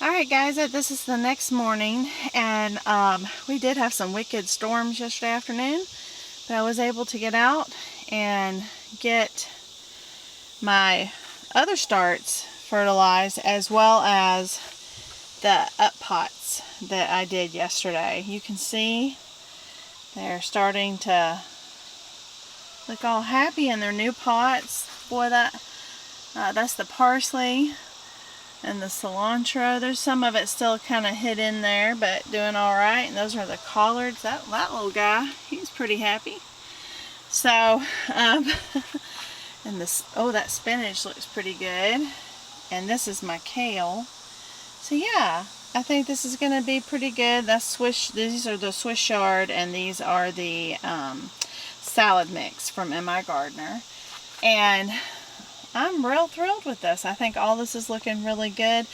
Alright guys, this is the next morning, and we did have some wicked storms yesterday afternoon, but I was able to get out and get my other starts fertilized, as well as the up pots that I did yesterday. You can see they're starting to look all happy in their new pots. Boy, that's the parsley and the cilantro. There's some of it still kind of hid in there, but doing all right. And those are the collards. That little guy, he's pretty happy. So, and this, oh, that spinach looks pretty good. And this is my kale. So yeah, I think this is going to be pretty good. These are the Swiss chard, and these are the salad mix from M.I. Gardener. And I'm real thrilled with this. I think all this is looking really good.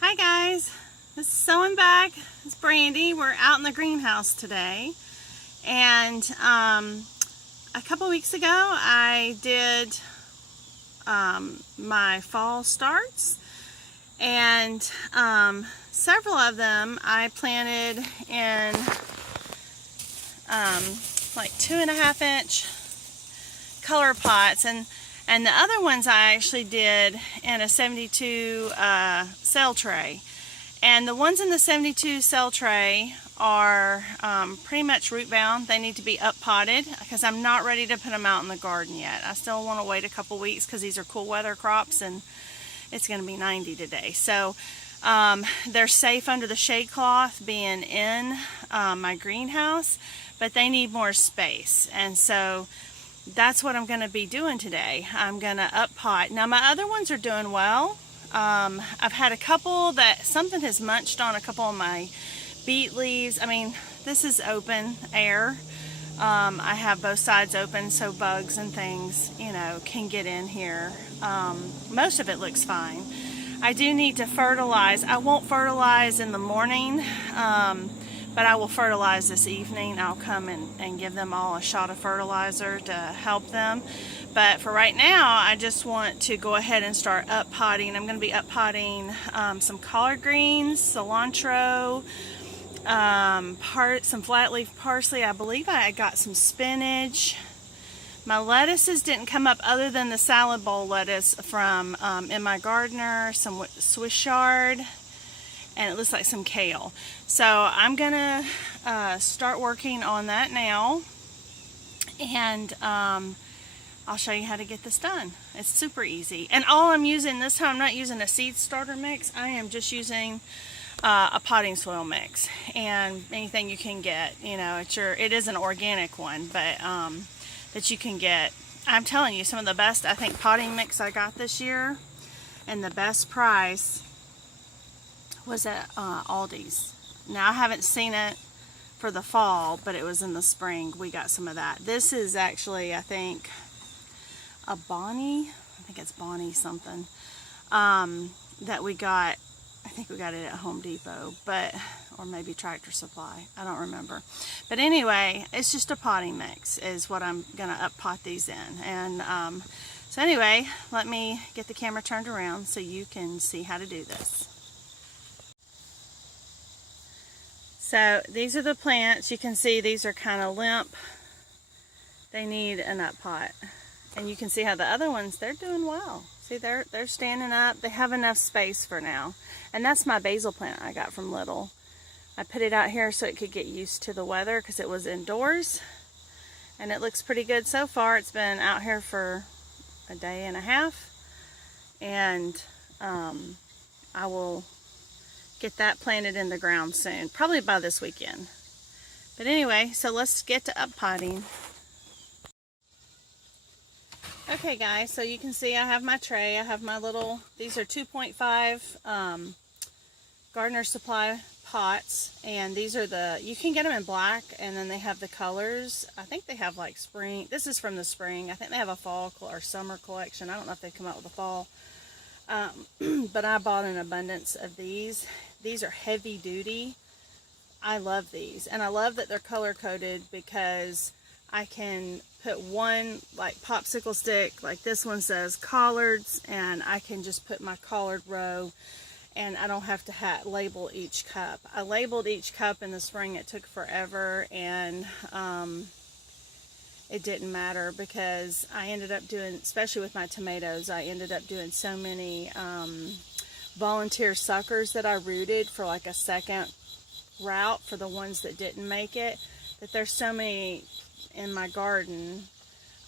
Hi guys, this is Sewing Bag. It's Brandy. We're out in the greenhouse today, and a couple weeks ago I did my fall starts, and several of them I planted in like 2.5 inch color pots, and the other ones I actually did in a 72 cell tray. And the ones in the 72 cell tray are pretty much root bound. They need to be up potted because I'm not ready to put them out in the garden yet. I still want to wait a couple weeks because these are cool weather crops and it's going to be 90 today. So they're safe under the shade cloth being in my greenhouse, but they need more space. And so that's what I'm going to be doing today. I'm going to up pot. Now my other ones are doing well. I've had a couple that something has munched on a couple of my beet leaves. I mean, this is open air. I have both sides open so bugs and things, you know, can get in here. Most of it looks fine. I do need to fertilize. I won't fertilize in the morning, but I will fertilize this evening. I'll come and give them all a shot of fertilizer to help them. But for right now, I just want to go ahead and start up potting. I'm going to be up potting some collard greens, cilantro, some flat leaf parsley. I believe I got some spinach. My lettuces didn't come up other than the salad bowl lettuce from M.I. Gardener, some Swiss chard, and it looks like some kale. So I'm gonna start working on that now, and I'll show you how to get this done. It's super easy, and all I'm using this time, I'm not using a seed starter mix. I am just using a potting soil mix, and anything you can get. You know, it is an organic one, but that you can get. I'm telling you, some of the best, I think, potting mix I got this year, and the best price was at Aldi's. Now I haven't seen it for the fall, but it was in the spring. We got some of that. This is actually, I think, a Bonnie. I think it's Bonnie something that we got. I think we got it at Home Depot, or maybe Tractor Supply. I don't remember. But anyway, it's just a potting mix is what I'm gonna up pot these in. And so anyway, let me get the camera turned around so you can see how to do this. So these are the plants. You can see these are kind of limp. They need an up pot. And you can see how the other ones, they're doing well. See, they're standing up. They have enough space for now. And that's my basil plant I got from Lidl. I put it out here so it could get used to the weather because it was indoors. And it looks pretty good so far. It's been out here for a day and a half. And I will get that planted in the ground soon, probably by this weekend. But anyway, so let's get to up potting. Okay guys, so you can see I have my tray. I have my little, these are 2.5 Gardener Supply pots, and these are you can get them in black, and then they have the colors. I think they have like spring. This is from the spring. I think they have a fall or summer collection. I don't know if they come out with a fall. But I bought an abundance of these. These are heavy duty. I love these, and I love that they're color coded because I can put one like popsicle stick, like this one says collards, and I can just put my collard row, and I don't have to label each cup. I labeled each cup in the spring. It took forever, and it didn't matter because I ended up doing, especially with my tomatoes, I ended up doing so many volunteer suckers that I rooted for like a second route for the ones that didn't make it, that there's so many in my garden.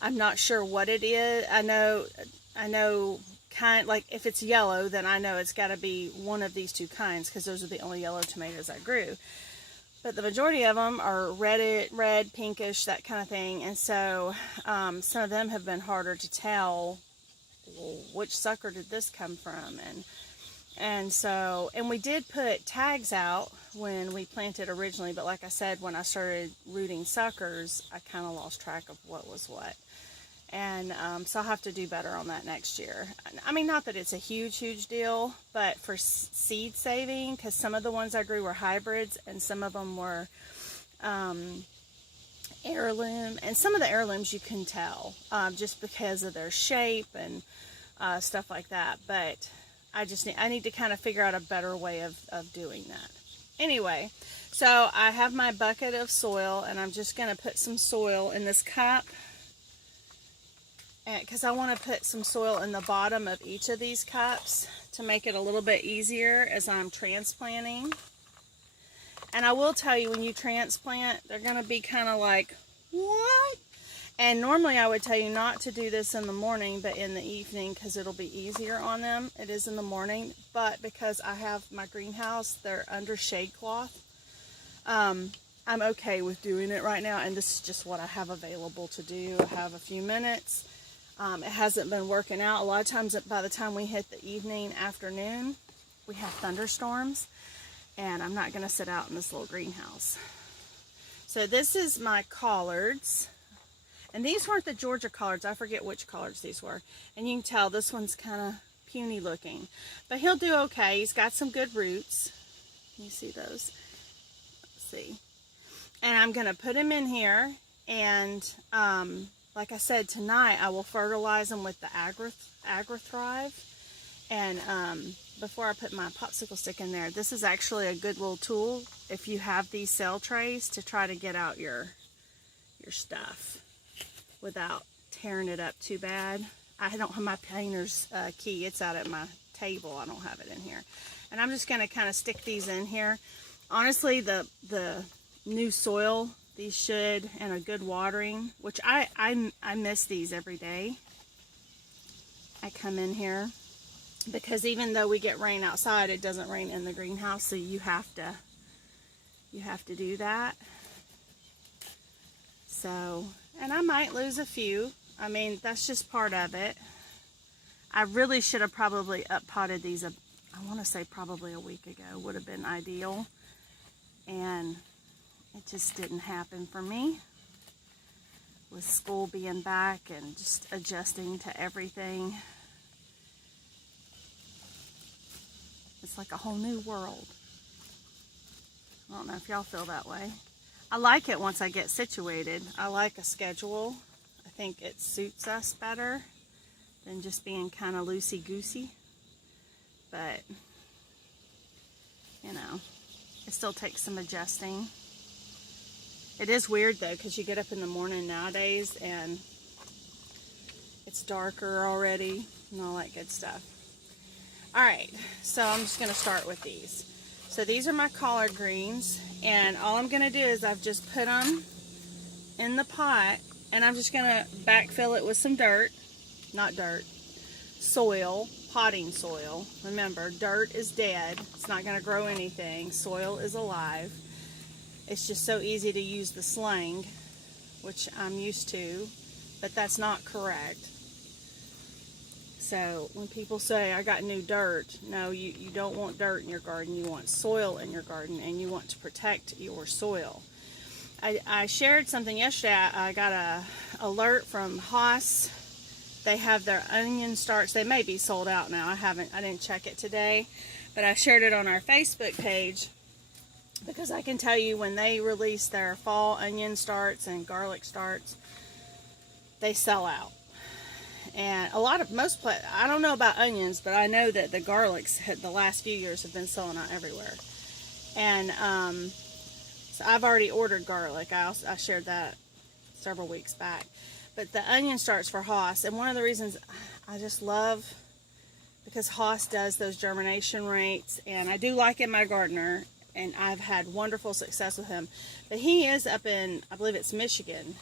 I'm not sure what it is. I know kind, like if it's yellow, then I know it's got to be one of these two kinds because those are the only yellow tomatoes I grew. But the majority of them are red, pinkish, that kind of thing. And so some of them have been harder to tell, well, which sucker did this come from? And so we did put tags out when we planted originally, but like I said, when I started rooting suckers, I kind of lost track of what was what. And so I'll have to do better on that next year. I mean, not that it's a huge deal, but for seed saving, because some of the ones I grew were hybrids and some of them were heirloom. And some of the heirlooms you can tell just because of their shape and stuff like that. But I need to kind of figure out a better way of doing that. Anyway, so I have my bucket of soil, and I'm just going to put some soil in this cup, because I want to put some soil in the bottom of each of these cups to make it a little bit easier as I'm transplanting. And I will tell you, when you transplant, they're going to be kind of like, what? And normally I would tell you not to do this in the morning, but in the evening, because it'll be easier on them. It is in the morning, but because I have my greenhouse, they're under shade cloth. I'm okay with doing it right now, and this is just what I have available to do. I have a few minutes. It hasn't been working out. A lot of times by the time we hit the evening, afternoon, we have thunderstorms, and I'm not going to sit out in this little greenhouse. So this is my collards. And these weren't the Georgia collards. I forget which collards these were. And you can tell this one's kind of puny looking. But he'll do okay. He's got some good roots. You see those? Let's see. And I'm going to put him in here. And like I said, tonight I will fertilize them with the AgriThrive. And before I put my popsicle stick in there, this is actually a good little tool if you have these cell trays to try to get out your stuff without tearing it up too bad. I don't have my painter's key. It's out at my table. I don't have it in here. And I'm just going to kind of stick these in here. Honestly, the new soil, these should, and a good watering, which I miss these every day. I come in here because even though we get rain outside, it doesn't rain in the greenhouse, so you have to do that. So, and I might lose a few. I mean, that's just part of it. I really should have probably up-potted these, I want to say probably a week ago. Would have been ideal. And it just didn't happen for me. With school being back and just adjusting to everything. It's like a whole new world. I don't know if y'all feel that way. I like it once I get situated. I like a schedule. I think it suits us better than just being kind of loosey-goosey. But, you know, it still takes some adjusting. It is weird though, because you get up in the morning nowadays and it's darker already and all that good stuff. Alright, so I'm just going to start with these. So these are my collard greens, and all I'm going to do is I've just put them in the pot, and I'm just going to backfill it with some dirt, not dirt, soil, potting soil. Remember, dirt is dead. It's not going to grow anything. Soil is alive. It's just so easy to use the slang, which I'm used to, but that's not correct. So when people say, I got new dirt, no, you don't want dirt in your garden. You want soil in your garden, and you want to protect your soil. I shared something yesterday. I got a alert from Haas. They have their onion starts. They may be sold out now. I didn't check it today, but I shared it on our Facebook page. because I can tell you when they release their fall onion starts and garlic starts, they sell out. And a lot of I don't know about onions, but I know that the garlics the last few years have been selling out everywhere. And so I've already ordered garlic. I shared that several weeks back. But the onion starts for Haas, and one of the reasons I just love, because Haas does those germination rates, and I do like him, my gardener, and I've had wonderful success with him. But he is up in, I believe it's Michigan,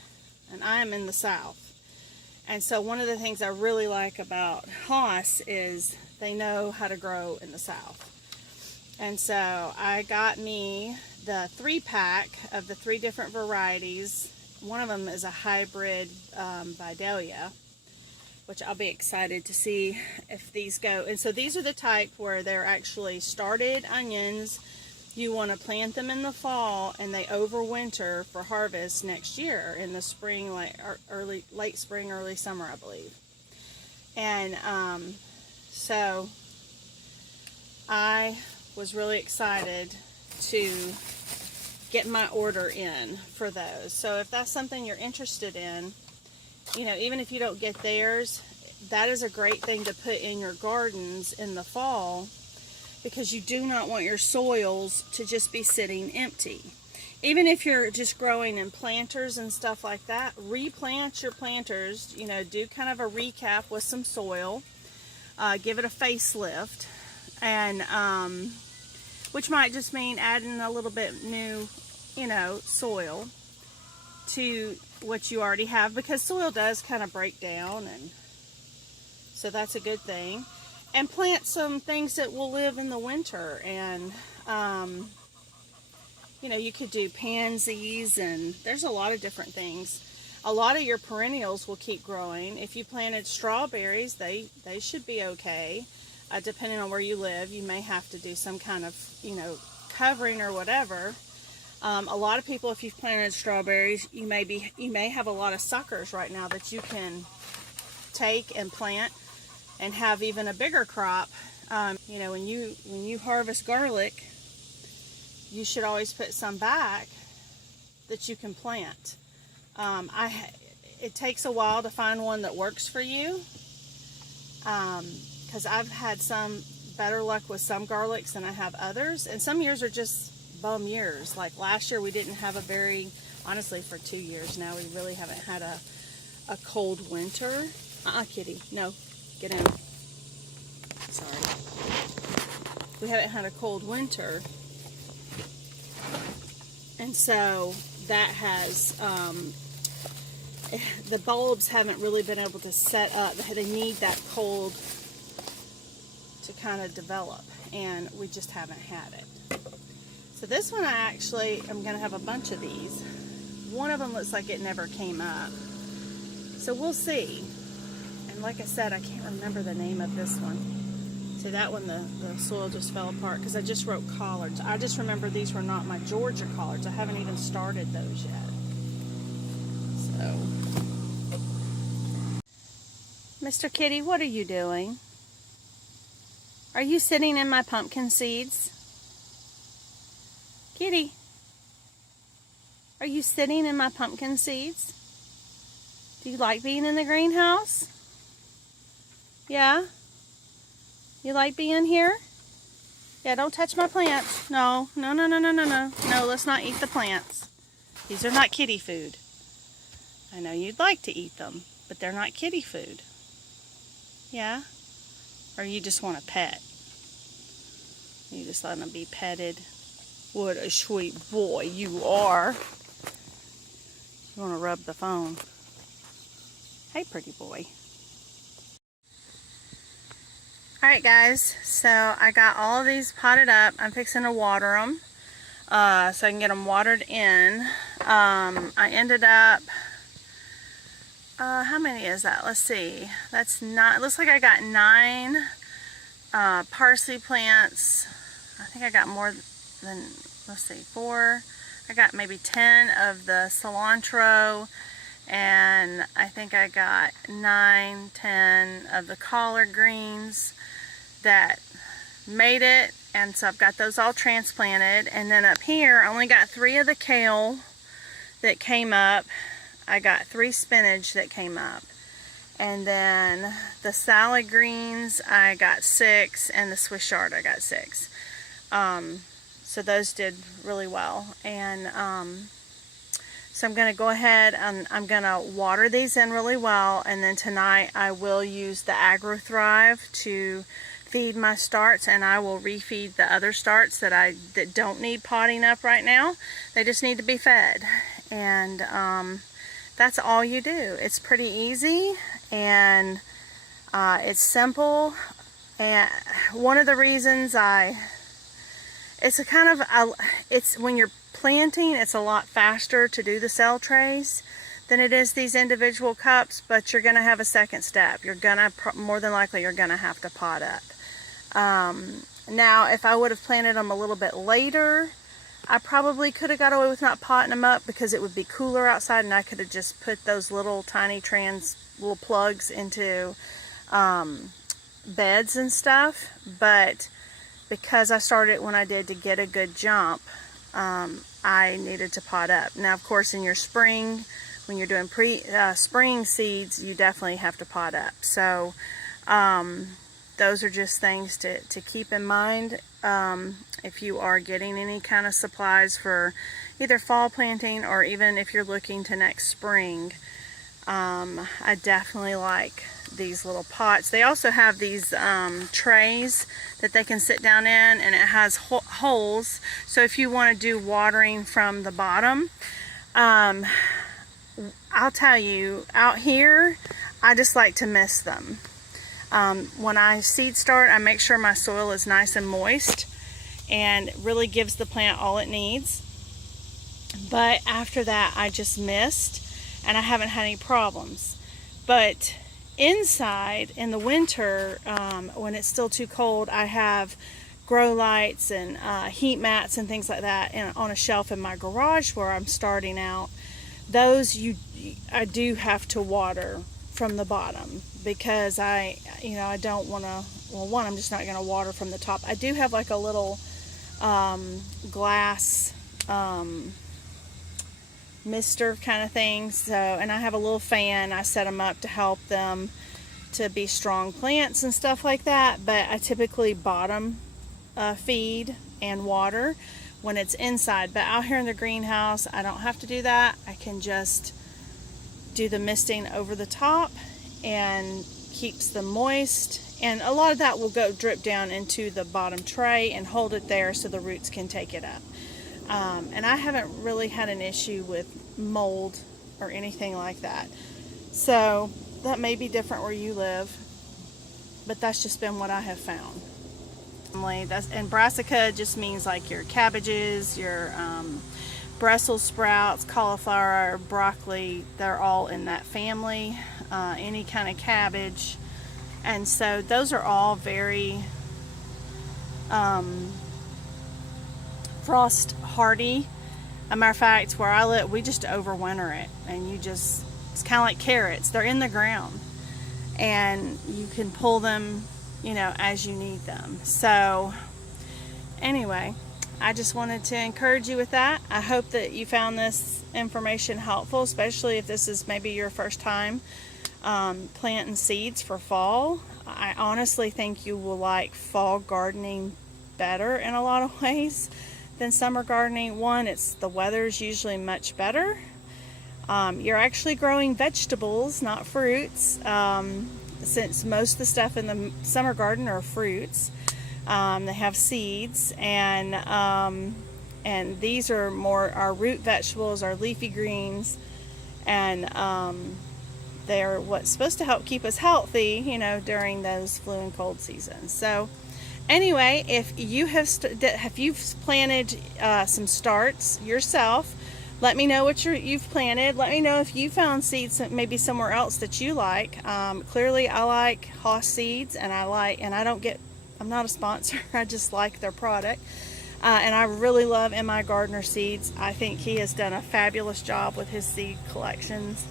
and I am in the South. And so one of the things I really like about Haas is they know how to grow in the South. And so I got me the 3-pack of the 3 different varieties. One of them is a hybrid Vidalia, which I'll be excited to see if these go. And so these are the type where they're actually started onions. You want to plant them in the fall, and they overwinter for harvest next year in the spring, late spring, early summer, I believe. And so I was really excited to get my order in for those. So if that's something you're interested in, you know, even if you don't get theirs, that is a great thing to put in your gardens in the fall, because you do not want your soils to just be sitting empty. Even if you're just growing in planters and stuff like that, replant your planters, you know, do kind of a recap with some soil, give it a facelift, and which might just mean adding a little bit new, you know, soil to what you already have, because soil does kind of break down, and so that's a good thing. And plant some things that will live in the winter, and you know, you could do pansies, and there's a lot of different things. A lot of your perennials will keep growing. If you planted strawberries, they should be okay. Depending on where you live, you may have to do some kind of, you know, covering or whatever. A lot of people, if you've planted strawberries, you may have a lot of suckers right now that you can take and plant and have even a bigger crop. You know, when you harvest garlic, you should always put some back that you can plant. It takes a while to find one that works for you, because I've had some better luck with some garlics than I have others, and some years are just bum years. Like last year, we didn't have honestly for 2 years now, we really haven't had a cold winter. Kitty, no, get in. Sorry. We haven't had a cold winter, and so that has, the bulbs haven't really been able to set up. They need that cold to kind of develop, and we just haven't had it. So this one, I actually am going to have a bunch of these. One of them looks like it never came up, so we'll see. And like I said, I can't remember the name of this one. See, that one, the soil just fell apart because I just wrote collards. I just remember these were not my Georgia collards. I haven't even started those yet. So, Mr. Kitty, what are you doing? Are you sitting in my pumpkin seeds? Kitty, are you sitting in my pumpkin seeds? Do you like being in the greenhouse? Yeah? You like being here? Yeah, don't touch my plants. No, no, no, no, no, no, no. No, let's not eat the plants. These are not kitty food. I know you'd like to eat them, but they're not kitty food. Yeah? Or you just want a pet? You just let them be petted. What a sweet boy you are. You want to rub the phone. Hey, pretty boy. Alright guys, so I got all of these potted up. I'm fixing to water them so I can get them watered in. I ended up, how many is that? Let's see. That's not, it looks like I got 9 parsley plants. I think I got more than, let's see, 4. I got maybe 10 of the cilantro, and I think I got 9, 10 of the collard greens that made it. And so I've got those all transplanted. And then up here, I only got 3 of the kale that came up. I got 3 spinach that came up. And then the salad greens, I got 6, and the Swiss chard, I got 6. So those did really well. And so I'm going to go ahead and I'm going to water these in really well. And then tonight I will use the AgroThrive to feed my starts, and I will refeed the other starts that don't need potting up right now. They just need to be fed. And that's all you do. It's pretty easy, and it's simple. And one of the reasons it's when you're planting, it's a lot faster to do the cell trays than it is these individual cups, but you're going to have a second step. You're going to, more than likely, you're going to have to pot up. Now, if I would have planted them a little bit later, I probably could have got away with not potting them up because it would be cooler outside, and I could have just put those little tiny little plugs into beds and stuff. But because I started when I did to get a good jump, I needed to pot up. Now, of course, in your spring, when you're doing spring seeds, you definitely have to pot up. So those are just things to keep in mind if you are getting any kind of supplies for either fall planting, or even if you're looking to next spring. I definitely like these little pots. They also have these trays that they can sit down in, and it has holes, so if you want to do watering from the bottom, I'll tell you, out here I just like to mist them. When I seed start, I make sure my soil is nice and moist and really gives the plant all it needs. But after that, I just mist, and I haven't had any problems. But inside, in the winter, when it's still too cold, I have grow lights and heat mats and things like that on a shelf in my garage where I'm starting out. Those I do have to water from the bottom, because I don't want to, well, one, I'm just not going to water from the top. I do have like a little glass mister kind of thing, so, and I have a little fan. I set them up to help them to be strong plants and stuff like that, but I typically bottom feed and water when it's inside. But out here in the greenhouse, I don't have to do that. I can just do the misting over the top, and keeps them moist, and a lot of that will go drip down into the bottom tray and hold it there so the roots can take it up. And I haven't really had an issue with mold or anything like that. So that may be different where you live, but that's just been what I have found. And brassica just means like your cabbages, your Brussels sprouts, cauliflower, broccoli, they're all in that family. Any kind of cabbage. And so those are all very frost hardy. As a matter of fact, where I live, we just overwinter it, and it's kind of like carrots. They're in the ground, and you can pull them, as you need them. So anyway, I just wanted to encourage you with that. I hope that you found this information helpful, especially if this is maybe your first time planting seeds for fall. I honestly think you will like fall gardening better in a lot of ways than summer gardening. One, the weather's usually much better. You're actually growing vegetables, not fruits, since most of the stuff in the summer garden are fruits. They have seeds, and these are more our root vegetables, our leafy greens, and they're what's supposed to help keep us healthy, during those flu and cold seasons. So anyway, if you've planted some starts yourself, let me know what you've planted. Let me know if you found seeds maybe somewhere else that you like. Clearly, I like Haas seeds, and I'm not a sponsor. I just like their product. And I really love M.I. Gardner Seeds. I think he has done a fabulous job with his seed collections.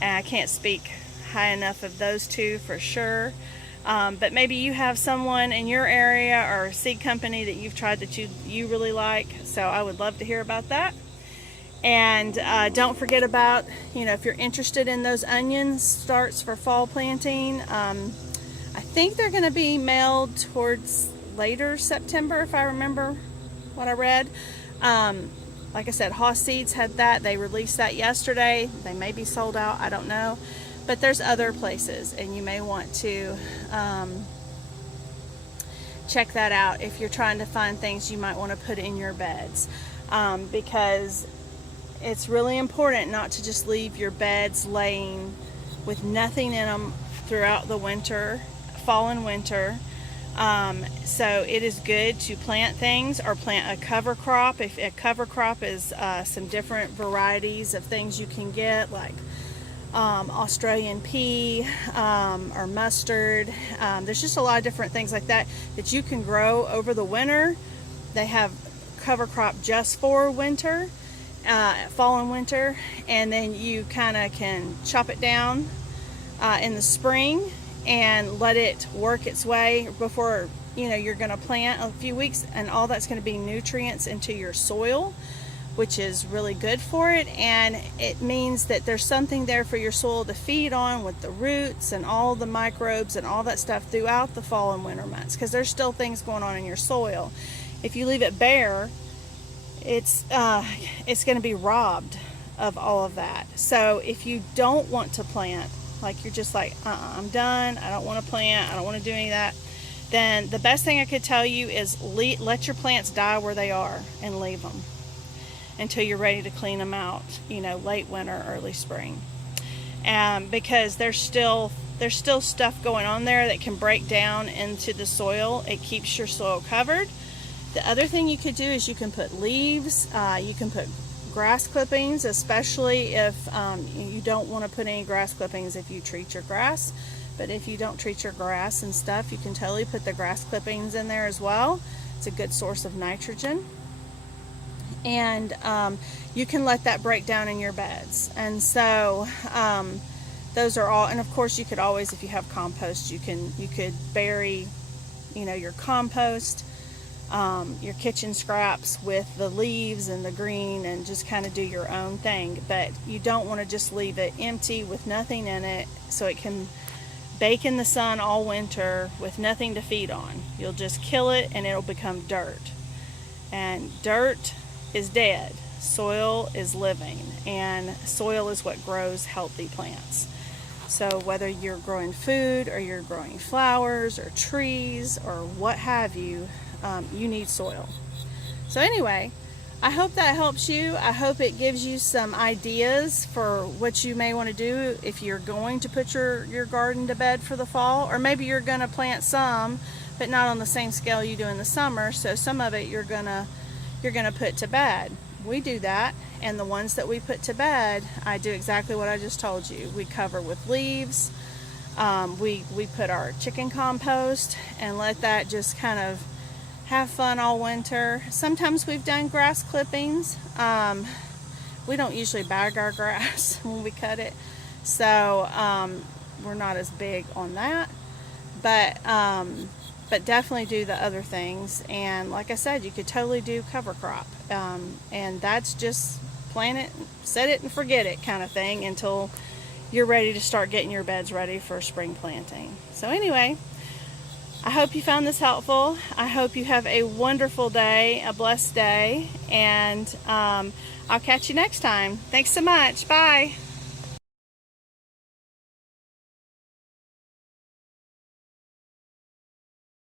And I can't speak high enough of those two for sure. But maybe you have someone in your area or a seed company that you've tried that you really like. So I would love to hear about that. And don't forget about, if you're interested in those onion starts for fall planting, I think they're going to be mailed towards later September, if I remember what I read. Like I said, Haas Seeds had that. They released that yesterday. They may be sold out, I don't know. But there's other places, and you may want to check that out if you're trying to find things you might want to put in your beds. Because it's really important not to just leave your beds laying with nothing in them throughout the winter, fall and winter. So it is good to plant things or plant a cover crop. If a cover crop is some different varieties of things you can get, like Australian pea or mustard. There's just a lot of different things like that that you can grow over the winter. They have cover crop just for winter, fall and winter, and then you kind of can chop it down in the spring and let it work its way before you're going to plant a few weeks, and all that's going to be nutrients into your soil, which is really good for it. And it means that there's something there for your soil to feed on with the roots and all the microbes and all that stuff throughout the fall and winter months, because there's still things going on in your soil. If you leave it bare, it's going to be robbed of all of that. So if you don't want to plant, like you're just like, I'm done, I don't want to plant, I don't want to do any of that, then the best thing I could tell you is let your plants die where they are and leave them until you're ready to clean them out, late winter, early spring. Because there's still stuff going on there that can break down into the soil. It keeps your soil covered. The other thing you could do is you can put leaves, you can put grass clippings, especially if you don't want to put any grass clippings if you treat your grass. But if you don't treat your grass and stuff, you can totally put the grass clippings in there as well. It's a good source of nitrogen. And you can let that break down in your beds. And so those are all, and of course you could always, if you have compost, you could bury your compost, your kitchen scraps with the leaves and the green, and just kind of do your own thing. But you don't want to just leave it empty with nothing in it, so it can bake in the sun all winter with nothing to feed on. You'll just kill it and it'll become dirt. And dirt is dead. Soil is living, and soil is what grows healthy plants. So whether you're growing food or you're growing flowers or trees or what have you, you need soil. So anyway, I hope that helps you. I hope it gives you some ideas for what you may want to do if you're going to put your garden to bed for the fall, or maybe you're going to plant some, but not on the same scale you do in the summer. So some of it you're gonna put to bed. We do that, and the ones that we put to bed, I do exactly what I just told you. We cover with leaves. We put our chicken compost and let that just kind of have fun all winter. Sometimes we've done grass clippings. We don't usually bag our grass when we cut it, so we're not as big on that. But definitely do the other things. And like I said, you could totally do cover crop, and that's just plant it, set it and forget it kind of thing until you're ready to start getting your beds ready for spring planting. So anyway, I hope you found this helpful. I hope you have a wonderful day, a blessed day, and I'll catch you next time. Thanks so much. Bye.